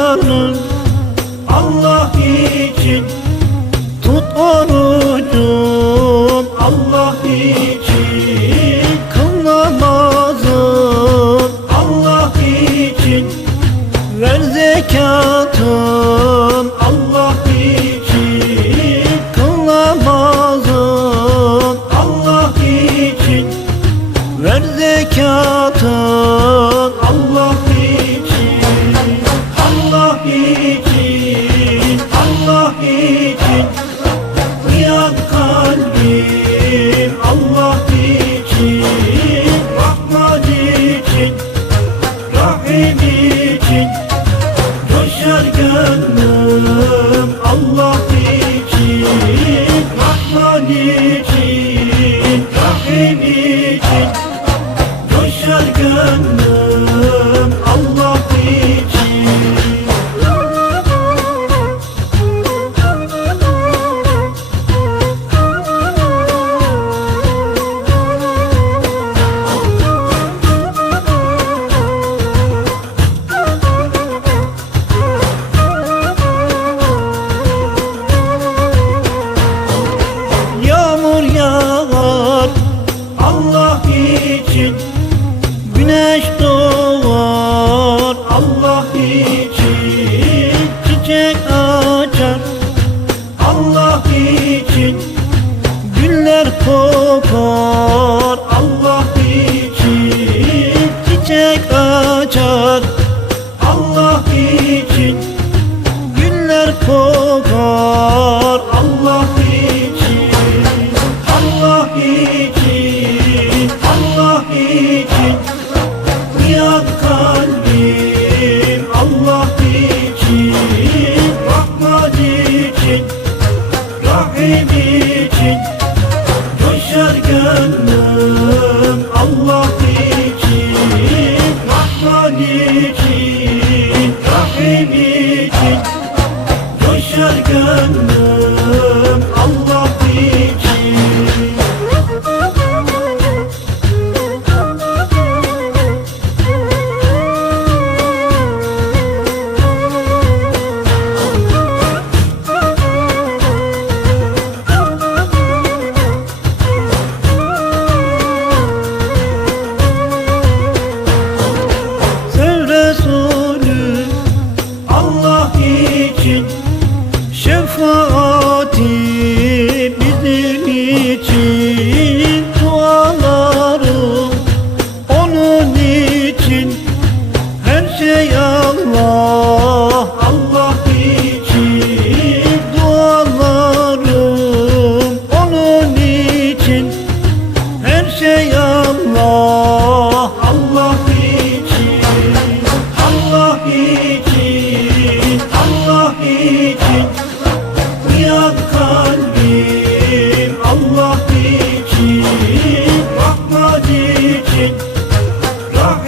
canım Allah için Tut orucum. Allah için Kıl namazım. Allah için Ver zekatım. Allah için Kıl namazım. Allah için Ver zekatım. Allah için Rahim için Coşar gönlüm Allah için. Rahman için için Güneş doğar. Allah için Çiçek açar. Allah için Güller kokar. Allah için Çiçek açar. Allah için Güller kokar. Allah için Allah için Coşar gönlüm Allah için Rahman için Rahim için. Coşar gönlüm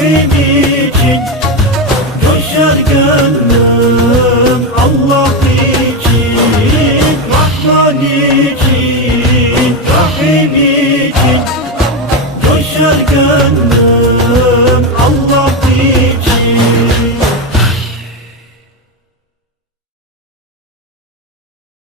Rabbim için Coşar gönlüm Allah için Rahman için Rahim için. Coşar gönlüm Allah